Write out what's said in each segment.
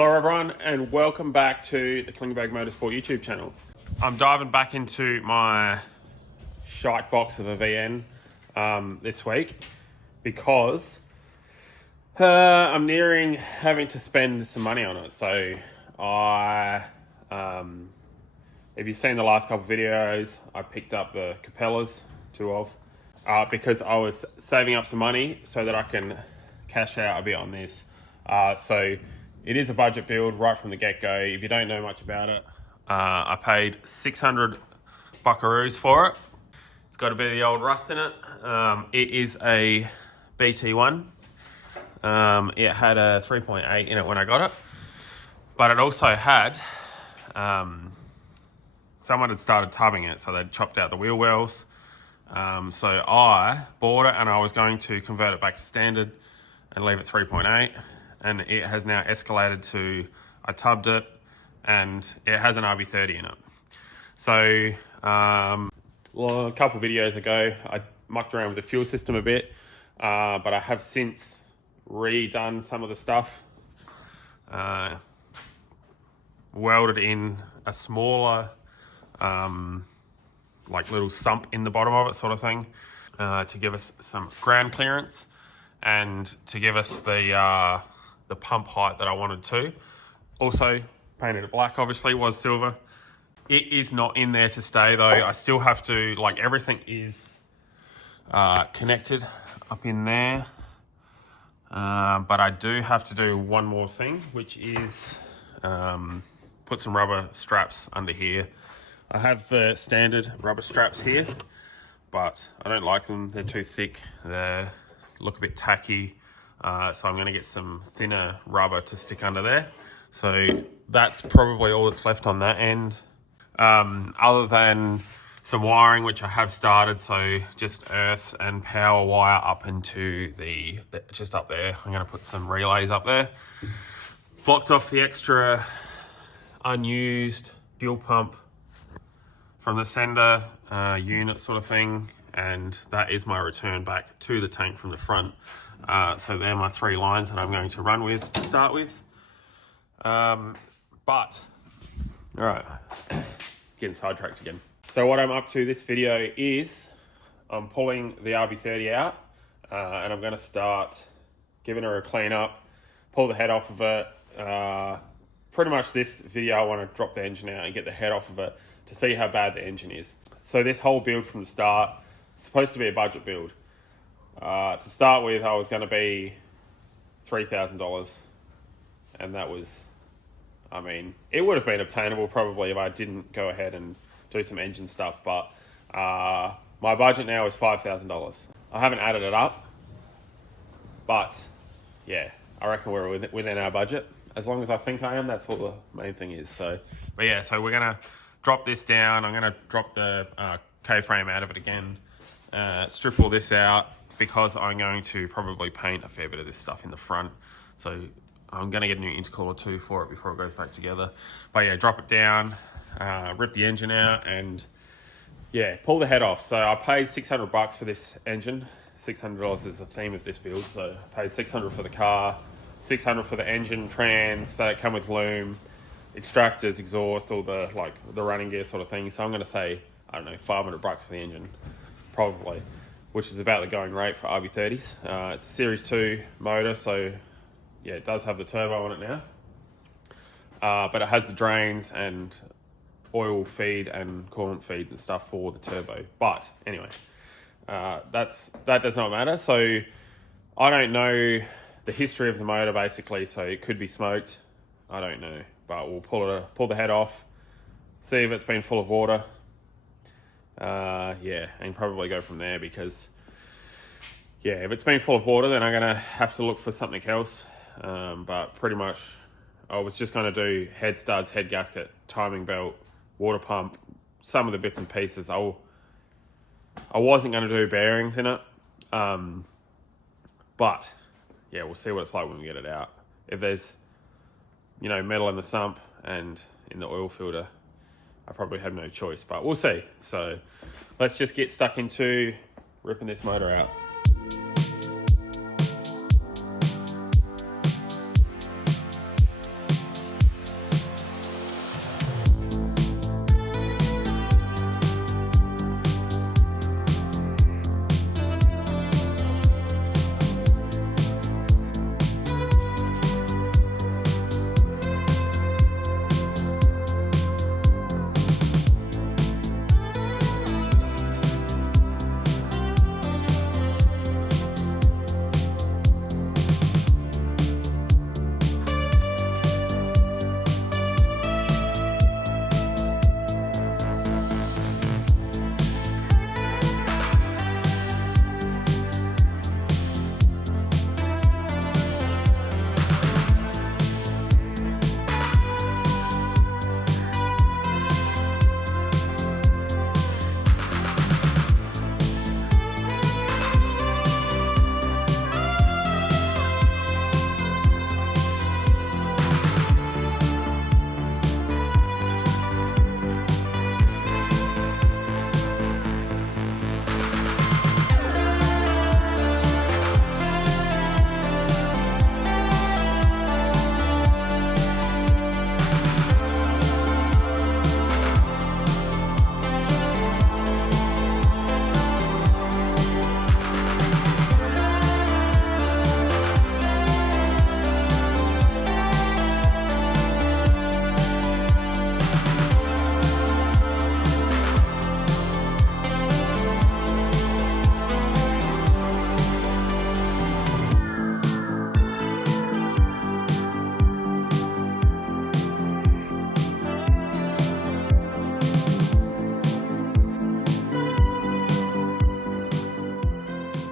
Hello everyone and welcome back to the Klingberg Motorsport YouTube channel. I'm diving back into my shite box of a VN this week because I'm nearing having to spend some money on it. So if you've seen the last couple of videos, I picked up the Capellas, because I was saving up some money so that I can cash out a bit on this. So it is a budget build right from the get-go. If you don't know much about it, I paid 600 buckaroos for it. It's got a bit of the old rust in it. It is a BT1. It had a 3.8 in it when I got it, but it also had someone had started tubbing it, so they'd chopped out the wheel wells. So I bought it and I was going to convert it back to standard and leave it 3.8, and it has now escalated to, I tubbed it and it has an RB30 in it. So well, a couple of videos ago I mucked around with the fuel system a bit, but I have since redone some of the stuff, welded in a smaller like little sump in the bottom of it sort of thing, to give us some ground clearance and to give us the pump height that I wanted to. Also painted it black, obviously, was silver. It is not in there to stay though. I still have to, like, everything is connected up in there. But I do have to do one more thing, which is put some rubber straps under here. I have the standard rubber straps here, but I don't like them. They're too thick. They look a bit tacky. So I'm gonna get some thinner rubber to stick under there. So that's probably all that's left on that end. Other than some wiring, which I have started. So just earths and power wire up into just up there. I'm gonna put some relays up there. Blocked off the extra unused fuel pump from the sender unit sort of thing, and that is my return back to the tank from the front. So they're my three lines that I'm going to run with to start with. All right, getting sidetracked again. So what I'm up to this video is I'm pulling the RB30 out, and I'm going to start giving her a clean up, pull the head off of it. Pretty much this video I want to drop the engine out and get the head off of it to see how bad the engine is. So this whole build from the start is supposed to be a budget build. To start with, I was going to be $3,000, and that was, I mean, it would have been obtainable probably if I didn't go ahead and do some engine stuff, but my budget now is $5,000. I haven't added it up, but yeah, I reckon we're within our budget. As long as I think I am, that's all the main thing is. So, but yeah, so we're gonna drop this down. I'm gonna drop the K-frame out of it again, strip all this out, because I'm going to probably paint a fair bit of this stuff in the front. So I'm gonna get a new intercooler or two for it before it goes back together. But yeah, drop it down, rip the engine out, and yeah, pull the head off. So I paid 600 bucks for this engine. $600 is the theme of this build. So I paid 600 for the car, 600 for the engine, trans, that come with loom, extractors, exhaust, all the the running gear sort of thing. So I'm going to say, I don't know, 500 bucks for the engine, probably, which is about the going rate for RB30s. It's a Series 2 motor, so yeah, it does have the turbo on it now. But it has the drains and oil feed and coolant feeds and stuff for the turbo. But anyway, that does not matter. So I don't know the history of the motor basically, so it could be smoked. I don't know, but we'll pull the head off, see if it's been full of water. Yeah, and probably go from there, because yeah, if it's been full of water, then I'm gonna have to look for something else. But pretty much I was just gonna do head studs, head gasket, timing belt, water pump, some of the bits and pieces. I wasn't gonna do bearings in it, but yeah, we'll see what it's like when we get it out. If there's, you know, metal in the sump and in the oil filter, I probably have no choice, but we'll see. So let's just get stuck into ripping this motor out. .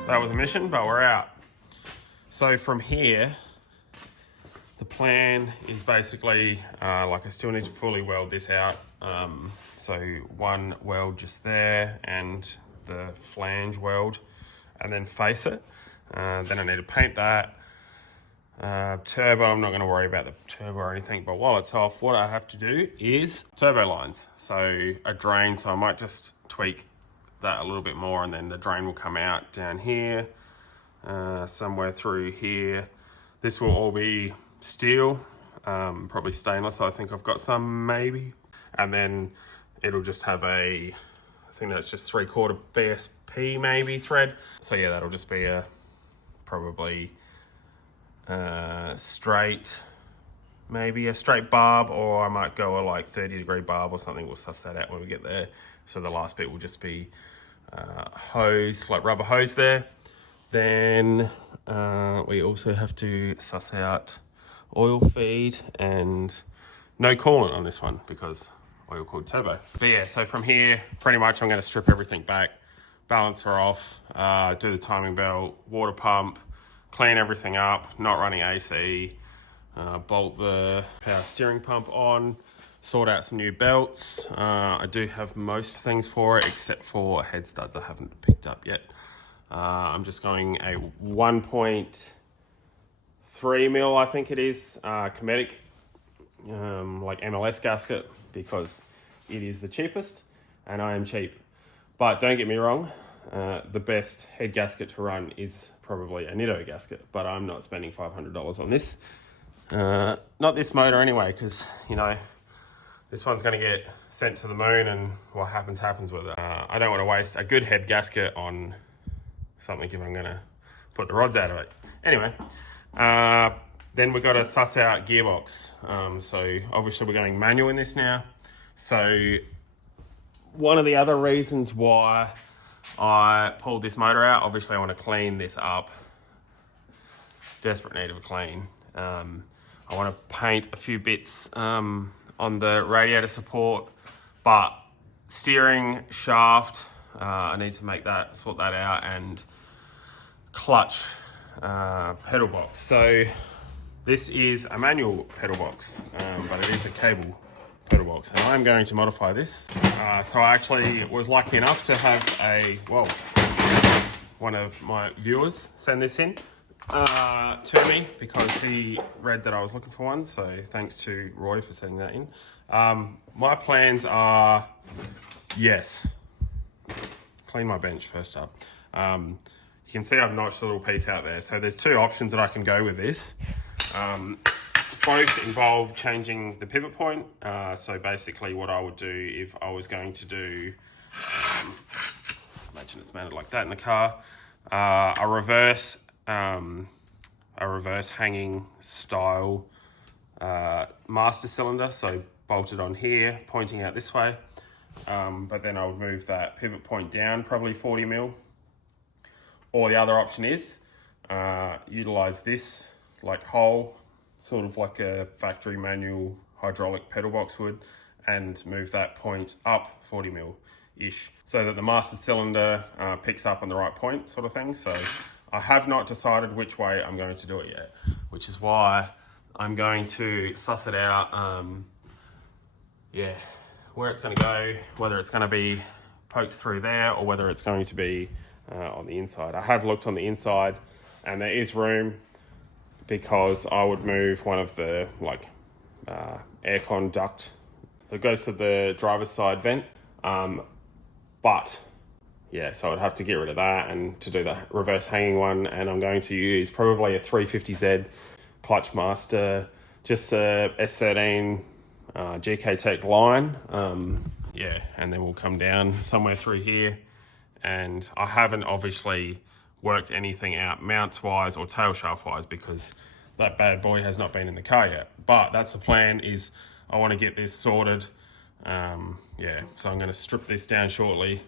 that was a mission, but we're out. So from here, the plan is basically, like I still need to fully weld this out. So one weld just there and the flange weld, and then face it. Then I need to paint that. Turbo, I'm not going to worry about the turbo or anything, but while it's off, what I have to do is turbo lines. So a drain, so I might just tweak that a little bit more, and then the drain will come out down here, somewhere through here. This will all be steel, probably stainless. I think I've got some, maybe. And then it'll just have I think that's just 3/4 BSP maybe thread. So yeah, that'll just be a probably straight, maybe a straight barb, or I might go a like 30-degree barb or something. We'll suss that out when we get there. So the last bit will just be hose, like rubber hose there. Then we also have to suss out oil feed, and no coolant on this one because oil cooled turbo. But yeah, so from here, pretty much I'm going to strip everything back, balance her off, do the timing belt, water pump, clean everything up, not running AC, bolt the power steering pump on, sort out some new belts. I do have most things for it except for head studs I haven't picked up yet. I'm just going a 1.3 mil, I think it is, Commodore, like MLS gasket, because it is the cheapest and I am cheap. But don't get me wrong, the best head gasket to run is probably a Nitto gasket, but I'm not spending $500 on this. Not this motor anyway, because, you know, this one's going to get sent to the moon and what happens, happens with it. I don't want to waste a good head gasket on something if I'm going to put the rods out of it. Anyway, then we've got to suss out gearbox. So obviously we're going manual in this now. So one of the other reasons why I pulled this motor out, obviously I want to clean this up. Desperate need of a clean. I want to paint a few bits on the radiator support, but steering shaft, I need to sort that out, and clutch pedal box. So this is a manual pedal box, but it is a cable pedal box, and I'm going to modify this. So I actually was lucky enough to have one of my viewers send this in to me because he read that I was looking for one. So thanks to Roy for sending that in. My plans are, yes, clean my bench first up. You can see I've notched a little piece out there. So there's two options that I can go with this. Both involve changing the pivot point. So basically what I would do if I was going to do, imagine it's mounted like that in the car, a reverse hanging style master cylinder. So bolted on here, pointing out this way. But then I would move that pivot point down, probably 40 mil. Or the other option is utilize this like hole, sort of like a factory manual hydraulic pedal box would, and move that point up 40 mil-ish, so that the master cylinder picks up on the right point, sort of thing. So I have not decided which way I'm going to do it yet, which is why I'm going to suss it out. Yeah, where it's going to go, whether it's going to be poked through there or whether it's going to be on the inside. I have looked on the inside and there is room, because I would move one of the aircon duct that goes to the driver's side vent. But yeah, so I'd have to get rid of that and to do the reverse hanging one. And I'm going to use probably a 350Z clutch master, just a S13 GK Tech line. Yeah, and then we'll come down somewhere through here. And I haven't obviously worked anything out mounts wise or tail shaft wise, because that bad boy has not been in the car yet. But that's the plan, is I want to get this sorted. Yeah, so I'm going to strip this down shortly.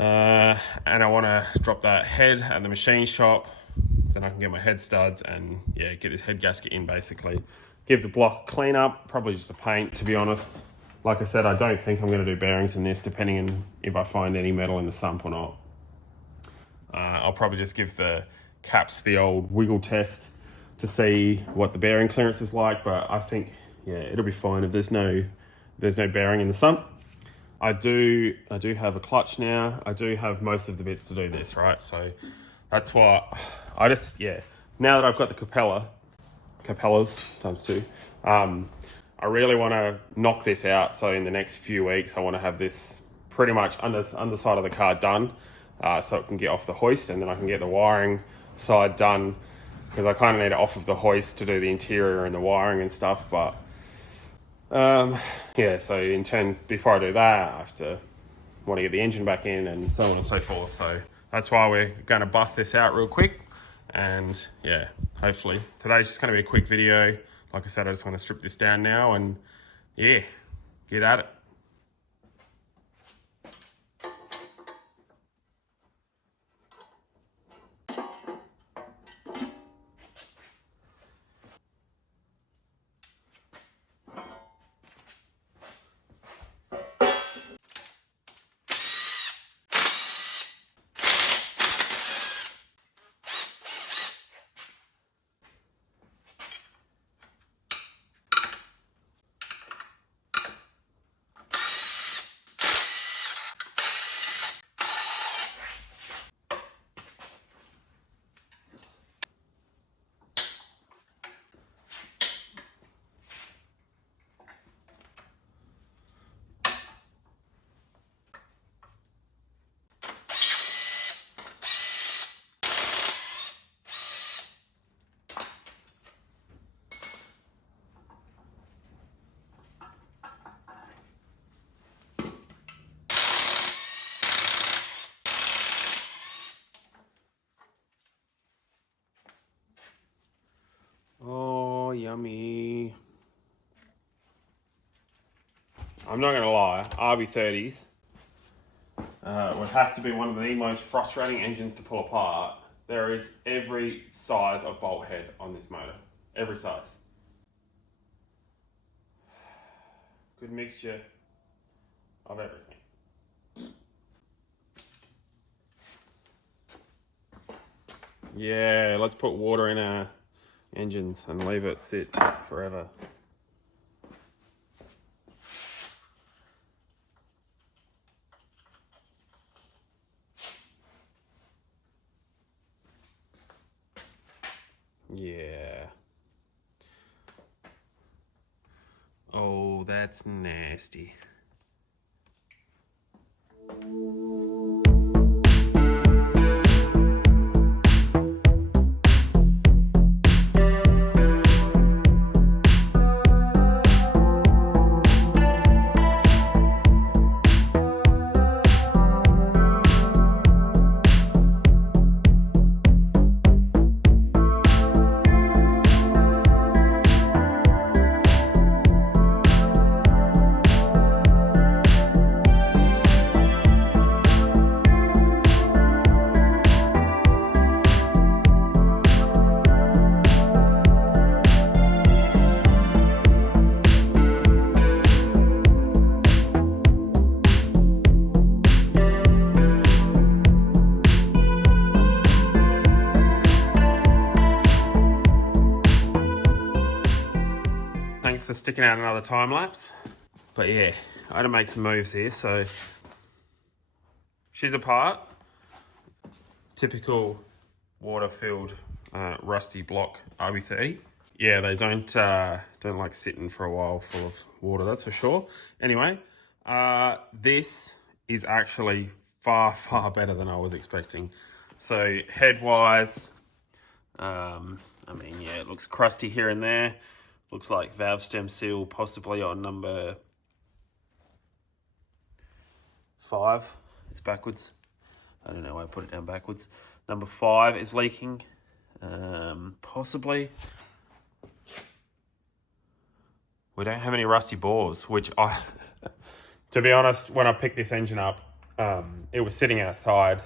And I want to drop that head at the machine shop. Then I can get my head studs and yeah, get this head gasket in basically. Give the block a clean up, probably just a paint, to be honest. Like I said, I don't think I'm going to do bearings in this, depending on if I find any metal in the sump or not. I'll probably just give the caps the old wiggle test to see what the bearing clearance is like, but I think, yeah, it'll be fine if there's no bearing in the sump. I do have a clutch now. I do have most of the bits to do this, right? So that's why I just, yeah, now that I've got the Capellas times two, I really want to knock this out. So in the next few weeks, I want to have this pretty much underside of the car done, so it can get off the hoist, and then I can get the wiring side done, because I kind of need it off of the hoist to do the interior and the wiring and stuff. But yeah, so in turn, before I do that, I have to want to get the engine back in and so on and so forth. So that's why we're going to bust this out real quick. And yeah, hopefully today's just going to be a quick video. Like I said, I just want to strip this down now and yeah, get at it. Oh, yummy. I'm not going to lie, RB30s would have to be one of the most frustrating engines to pull apart. There is every size of bolt head on this motor. Every size. Good mixture of everything. Yeah, let's put water in our engines and leave it sit forever. Yeah. Oh, that's nasty. Thanks for sticking out another time lapse. But yeah, I had to make some moves here. So she's apart. Typical water-filled rusty block RB30. Yeah, they don't like sitting for a while full of water, that's for sure. Anyway, this is actually far, far better than I was expecting. So head-wise, I mean, yeah, it looks crusty here and there. Looks like valve stem seal possibly on number 5. It's backwards. I don't know why I put it down backwards. Number 5 is leaking, possibly. We don't have any rusty bores, which I, to be honest, when I picked this engine up, it was sitting outside,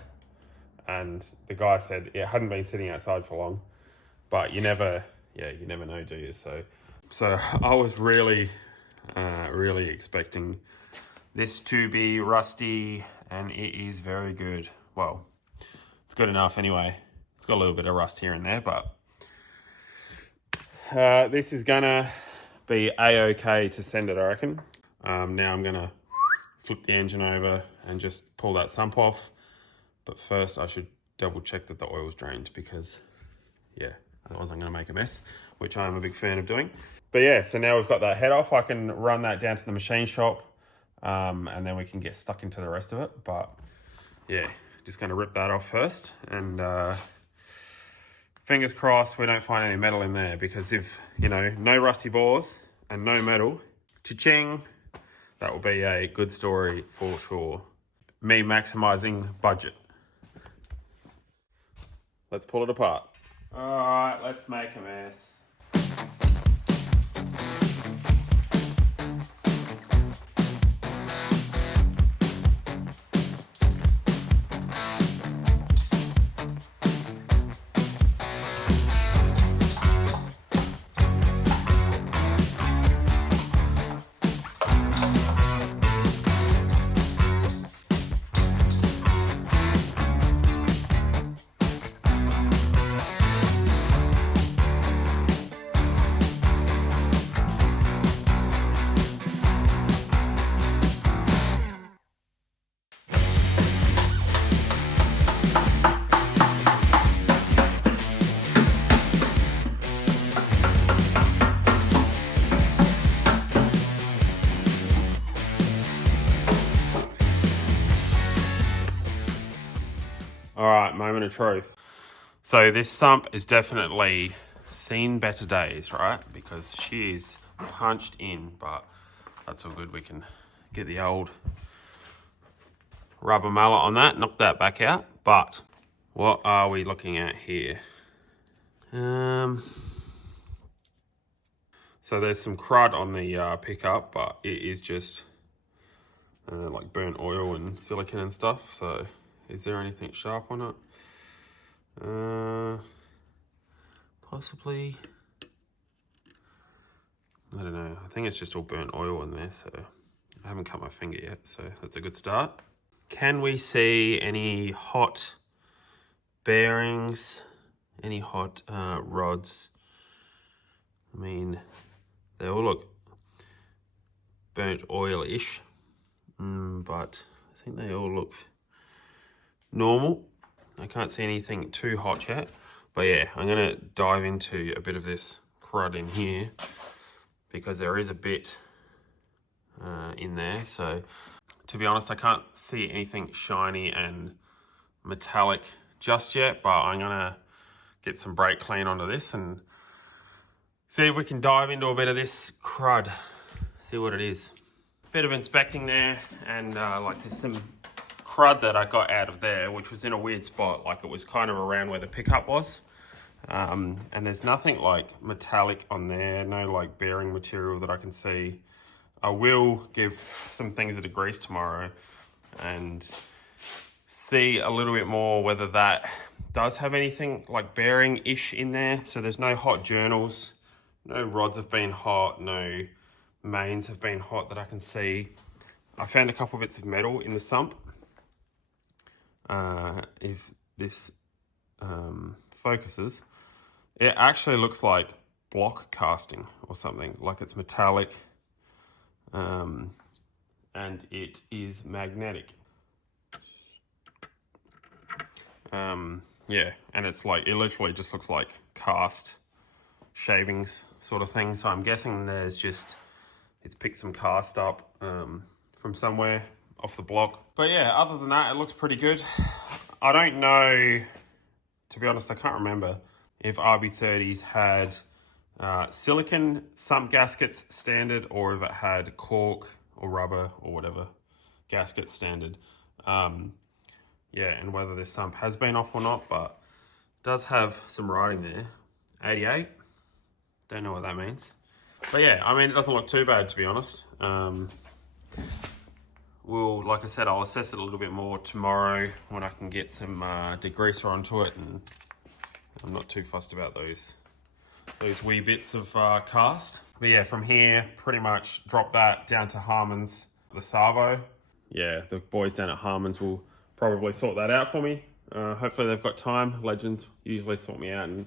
and the guy said it hadn't been sitting outside for long, but you never know, do you? So I was really expecting this to be rusty, and it is very good. Well, it's good enough anyway. It's got a little bit of rust here and there, but this is gonna be a-okay to send it, I reckon. Now I'm gonna flip the engine over and just pull that sump off. But first I should double check that the oil's drained, because yeah, otherwise I'm gonna make a mess, which I'm a big fan of doing. But yeah, so now we've got that head off, I can run that down to the machine shop, and then we can get stuck into the rest of it. But yeah, just gonna rip that off first, and fingers crossed we don't find any metal in there, because if, you know, no rusty bores and no metal, cha-ching, that will be a good story for sure. Me maximizing budget. Let's pull it apart. All right, let's make a mess. All right, moment of truth. So this sump is definitely seen better days, right? Because she is punched in, but that's all good. We can get the old rubber mallet on that, knock that back out. But what are we looking at here? So there's some crud on the pickup, but it is just like burnt oil and silicone and stuff. So is there anything sharp on it? Possibly. I don't know. I think it's just all burnt oil in there, so I haven't cut my finger yet, so that's a good start. Can we see any hot bearings? Any hot rods? I mean, they all look burnt oil-ish, but I think they all look normal. I can't see anything too hot yet, but yeah, I'm gonna dive into a bit of this crud in here, because there is a bit in there. So to be honest, I can't see anything shiny and metallic just yet, but I'm gonna get some brake clean onto this and see if we can dive into a bit of this crud, see what it is. Bit of inspecting there, and like there's some crud that I got out of there, which was in a weird spot, like it was kind of around where the pickup was. And there's nothing like metallic on there, no like bearing material that I can see. I will give some things a degrease tomorrow and see a little bit more whether that does have anything like bearing-ish in there. So there's no hot journals, no rods have been hot, no mains have been hot that I can see. I found a couple bits of metal in the sump. If this focuses, it actually looks like block casting or something, like it's metallic, and it is magnetic. Yeah, and it's like, it literally just looks like cast shavings sort of thing. So I'm guessing there's just, it's picked some cast up from somewhere off the block. But yeah, other than that, it looks pretty good. I don't know, to be honest, I can't remember if RB30s had silicone sump gaskets standard, or if it had cork or rubber or whatever gasket standard. Yeah, and whether this sump has been off or not, but it does have some writing there. 88, don't know what that means. But yeah, I mean, it doesn't look too bad, to be honest. Like I said, I'll assess it a little bit more tomorrow when I can get some degreaser onto it, and I'm not too fussed about those wee bits of cast. But yeah, from here, pretty much drop that down to Harman's, the Savo. Yeah, the boys down at Harman's will probably sort that out for me. Hopefully they've got time. Legends usually sort me out and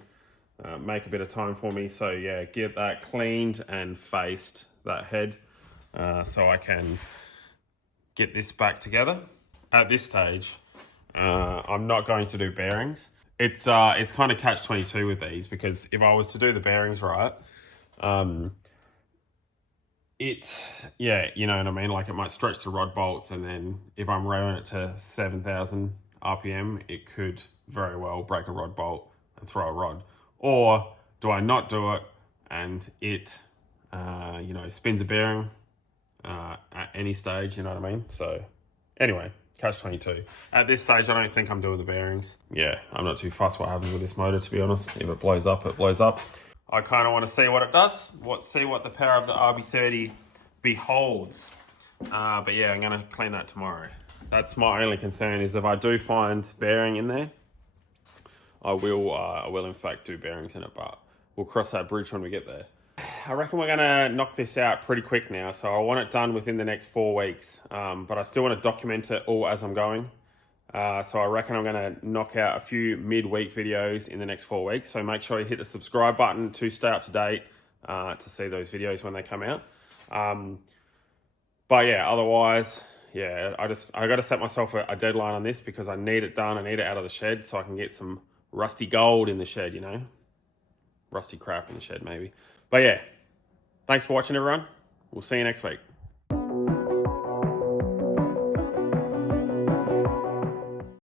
make a bit of time for me. So yeah, get that cleaned and faced, that head, so I can get this back together. At this stage, I'm not going to do bearings. It's kind of catch-22 with these, because if I was to do the bearings right, yeah, you know what I mean? Like, it might stretch the rod bolts, and then if I'm rowing it to 7,000 RPM, it could very well break a rod bolt and throw a rod. Or do I not do it and it, you know, spins a bearing at any stage, you know what I mean? So anyway, catch-22. At this stage, I don't think I'm doing the bearings. Yeah, I'm not too fussed what happens with this motor, to be honest. If it blows up, it blows up. I kind of want to see what it does, see what the power of the RB30 beholds. But yeah, I'm going to clean that tomorrow. That's my only concern, is if I do find bearing in there, I will in fact do bearings in it, but we'll cross that bridge when we get there. I reckon we're going to knock this out pretty quick now, so I want it done within the next 4 weeks, but I still want to document it all as I'm going. So I reckon I'm going to knock out a few mid-week videos in the next 4 weeks. So make sure you hit the subscribe button to stay up to date to see those videos when they come out. But yeah, otherwise, yeah, I got to set myself a deadline on this, because I need it done. I need it out of the shed so I can get some rusty gold in the shed, you know, rusty crap in the shed maybe. But yeah, thanks for watching, everyone. We'll see you next week.